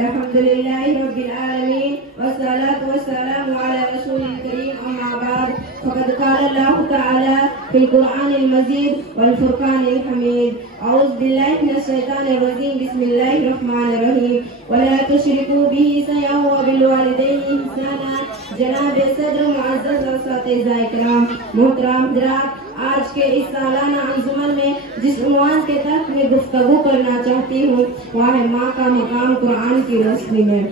الحمدللہ رب العالمین والصلاة والسلام على رسول الكریم اما بعد فقد قال اللہ تعالی فی القرآن المجید والفرقان الحمید اعوذ باللہ من الشیطان الرجیم بسم اللہ الرحمن الرحیم ولا تشرکوا به شیئا وبالوالدین احسانا جناب صدر معزز اساتذہ اکرام محترم حضرات، آج کے اس سالانہ انجمن میں جس عنوان کے تحت میں گفتگو کرنا چاہتی ہوں وہ ہے ماں کا مقام قرآن کی روشنی میں۔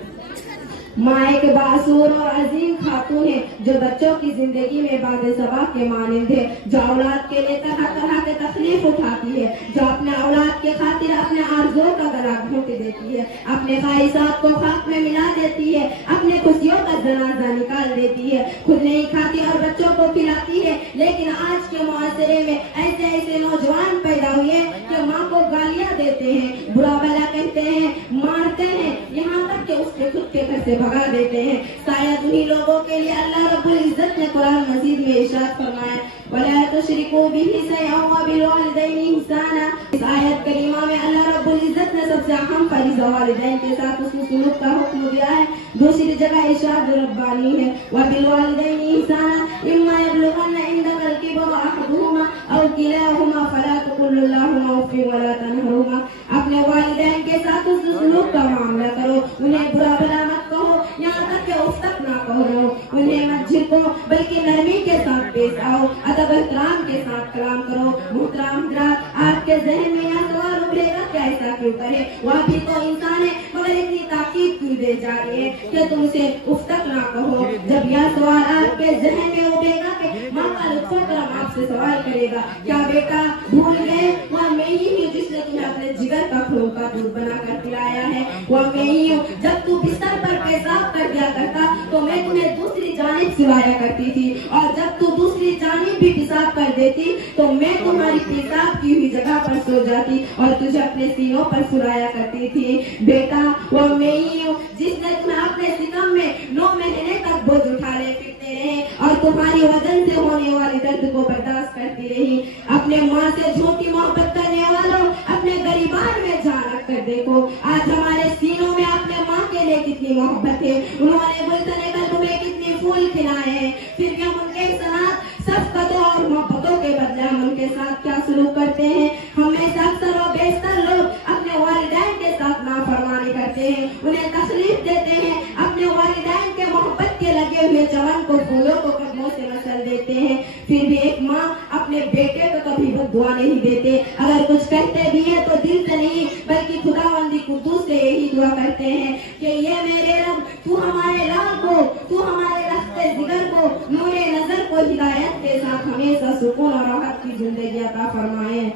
ماں ایک باصور اور عظیم خاتون ہے جو بچوں کی زندگی میں باد صبا کے مانند ہے، جو اولاد کے لیے طرح طرح کے تکلیف اٹھاتی ہے، جو اپنے اولاد کے خاطر اپنے آرزوؤں کا گلا گھونٹ دیتی ہے، اپنے خواہشات کو خاک میں ملا دیتی ہے، اپنے خوشیوں کا جنازہ نکال دیتی ہے، خود نہیں کھاتی اور بچوں کو کھلاتی ہے۔ لیکن آج کے معاشرے میں ایسے ایسے نوجوان پیدا ہوئے کہ ماں کو گالیاں دیتے ہیں، برا بھلا کہتے ہیں، مارتے ہیں، یہاں تک کہ اس کے خود کے گھر سے بھگا دیتے ہیں۔ شاید انہی لوگوں کے لیے اللہ رب العزت نے قرآن مجید میں ارشاد فرمایا وَلَا تُشْرِكُوا بِهِ شَيْئًا وَبِالْوَالِدَيْنِ إِحْسَانًا۔ اس آیت کریمہ میں اللہ رب العزت نے سب سے اہم فریضہ والدین کے ساتھ حسن سلوک کا حکم دیا ہے۔ دوسری جگہ ارشاد ربانی ہے وَبِالْوَالِدَيْنِ إِحْسَانًا إِمَّا يَبْلُغَنَّ عِندَكَ الْكِبَرَ أَحَدُهُمَا أَوْ كِلَاهُمَا فَلَا تَقُل لَّهُمَا أُفٍّ وَلَا تَنْهَرْهُمَا۔ اپنے والدین کے ساتھ حسن سلوک کا معاملہ کرو، انہیں برا بھلا مت کہو، یہاں تک کہ اف تک نہ کہو، انہیں مت جھڑکو بلکہ نرمی کے ساتھ پیش آؤ، ادب احترام کے ساتھ کلام کرو۔ محترم حضرات، آپ کے ذہن میں یہ سوال ابھرے گا کہ ایسا کیوں کرے، وہ بھی تو انسان ہے، مگر اتنی تاکید کیوں دی جا رہی ہے کہ تم سے اف تک نہ کہو۔ جب یہ سوال آپ کے ذہن میں ابھرے گا کہ ماں کا لطف کرم آپ سے سوال کرے گا کیا بیٹا بھول گئے وہ میں ہی ہوں جس نے تمہیں اپنے جگر کا خون کا دودھ بنا کر پلایا ہے، وہ میں ہی ہوں جب تو بستر پر پیشاب کر دیا کرتا تو میں تمہیں دوسری جانب سلایا کرتی تھی، اور جب تو دوسری جانب بھی پیشاب کر دیتی تو میں تمہاری پیشاب کی ہوئی جگہ پر سو جاتی اور تجھے اپنے سینوں پر سلایا کرتی تھی۔ بیٹا وہ میں ہی ہوں جس نے تمہیں اپنے ستم میں 9 مہینے تک بوجھ اٹھانے پھرتے رہے اور تمہاری وزن سے ہونے والی درد کو برداشت کرتی رہی۔ اپنے ماں سے جھوٹی محبت کرنے والوں اپنے غریبان میں جان رکھ کر دیکھو، آج ہمارے سینوں میں اپنے ماں کے لیے کتنی محبت ہے، انہوں نے گلشن قلب میں کتنے پھول کھلائے ہیں، پھر بھی ہم ان کے ساتھ شفقتوں اور محبتوں کے بدلے ہم ان کے ساتھ کیا سلوک کرتے ہیں۔ ہم میں سے اکثر و بیشتر لوگ اپنے والدین کے ساتھ نافرمانی کرتے ہیں، انہیں تکلیف دیتے ہیں، اپنے والدین کے محبت کے لگے ہوئے چمن کو پھولوں کو قدموں سے نسل دیتے ہیں۔ پھر بھی ایک ماں اپنے بیٹے کو کبھی بد دعا نہیں دیتے، اگر کچھ کہتے بھی ہیں تو دل سے نہیں بلکہ خداوندی قدوس سے یہی دعا کرتے ہیں کہ یہ میرے رب تو ہمارے لال کو، تو ہمارے رخت جگر کو، نور نظر کو ہدایت کے ساتھ ہمیشہ سکون اور راحت کی زندگی عطا فرمائے۔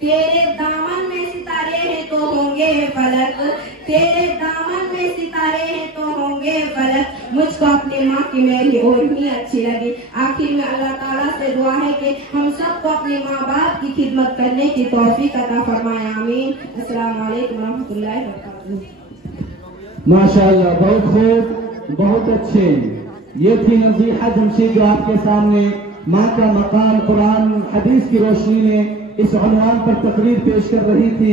تیرے دامن میں ستارے ہیں تو ہوں گے فلک، تیرے دامن میں ستارے ہیں تو ہوں گے فلک۔ مجھ کو اپنی ماں کی میری اور ہی اچھی لگی۔ آخر میں اللہ تعالیٰ سے دعا ہے کہ ہم سب کو اپنے ماں باپ کی خدمت کرنے کی توفیق عطا فرمائے، آمین۔ السلام علیکم ورحمۃ اللہ وبرکاتہ۔ ماشاءاللہ، بہت خوب، بہت اچھے۔ یہ تھی نصیحہ جمشید جو آپ کے سامنے ماں کا مقام قرآن حدیث کی روشنی میں اس عنوان پر تقریر پیش کر رہی تھی۔